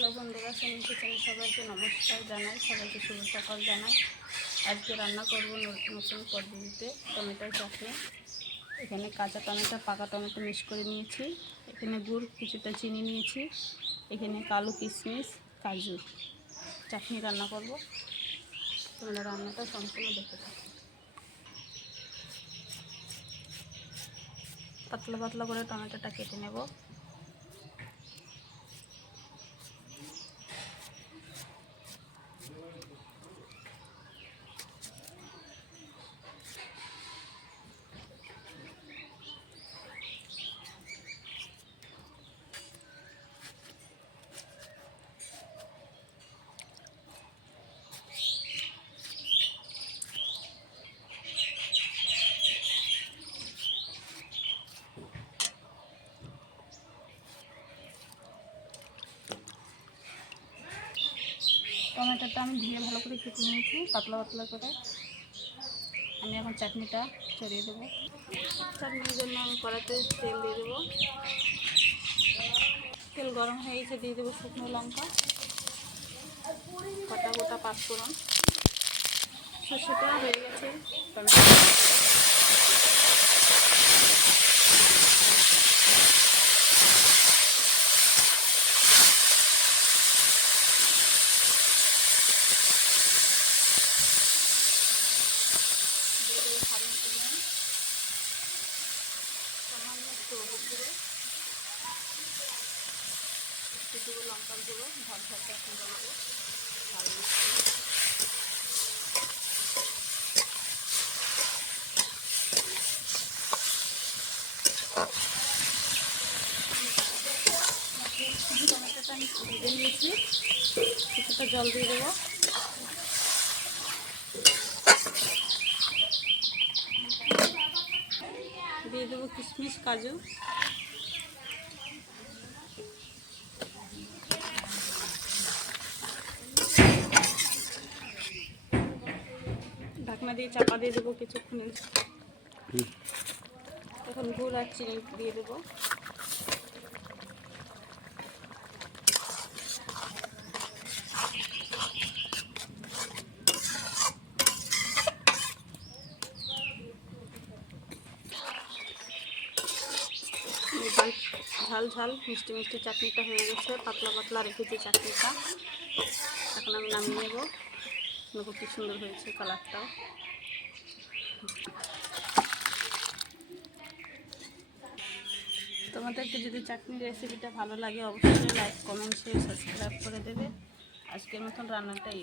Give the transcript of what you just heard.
Hello বন্ধুরা, সুমি কিচেনে সবাইকে নমস্কার জানাই, সবাইকে শুভ সকাল জানাই। আজকে রান্না করব নতুন পদ্ধতিতে টমেটোর চাটনি। এখানে কাঁচা টমেটো, পাকা টমেটো মিক্স করে নিয়েছি। এখানে গুড়, কিছুটা চিনি নিয়েছি। এখানে কালো কিশমিশ, কাজু। চাটনি রান্না করব। তোমরা রান্নাটা সম্পূর্ণ দেখতে থাকো। পাতলা পাতলা করে টমেটোটা কেটে নেব। টমেটোটা আমি ধুয়ে ভালো করে কেটে নিয়েছি পাতলা পাতলা করে। আমি এখন চাটনিটা ছড়িয়ে দেবো। চাটনির জন্য আমি কড়াতে তেল দিয়ে দেবো। তেল গরম হয়ে গেছে, দিয়ে দেবো শুকনো লঙ্কা, গোটা গোটা পাঁচফোড়ন। সর্ষেটা হয়ে গেছে, টমেটো দিয়ে দেবো, সামান্য পরিমাণ সামান্য একটু হলুদ গুঁড়ো, একটু দেবো লঙ্কার গুঁড়ো, ঝাল ঝাল চাটনি বানাবো, ভালো মিষ্টি। টমেটোটা আমি ভেজে নিয়েছি, কিছুটা জল দিয়ে দেবো। দিয়ে দেবো কিশমিশ, কাজু। ঢাকনা দিয়ে চাপা দিয়ে দেবো কিছুক্ষণ। এখন গুড় আর চিনি দিয়ে দেবো। ঝাল ঝাল মিষ্টি মিষ্টি চাটনিটা হয়ে গেছে, পাতলা পাতলা রেখেছি চাটনিটা। এখন আমি নামিয়ে নেব। দেখো কি সুন্দর হয়েছে কালারটাও। তোমাদেরকে যদি চাটনির রেসিপিটা ভালো লাগে অবশ্যই লাইক, কমেন্ট, শেয়ার, সাবস্ক্রাইব করে দেবে। আজকের মতন রান্নাটাই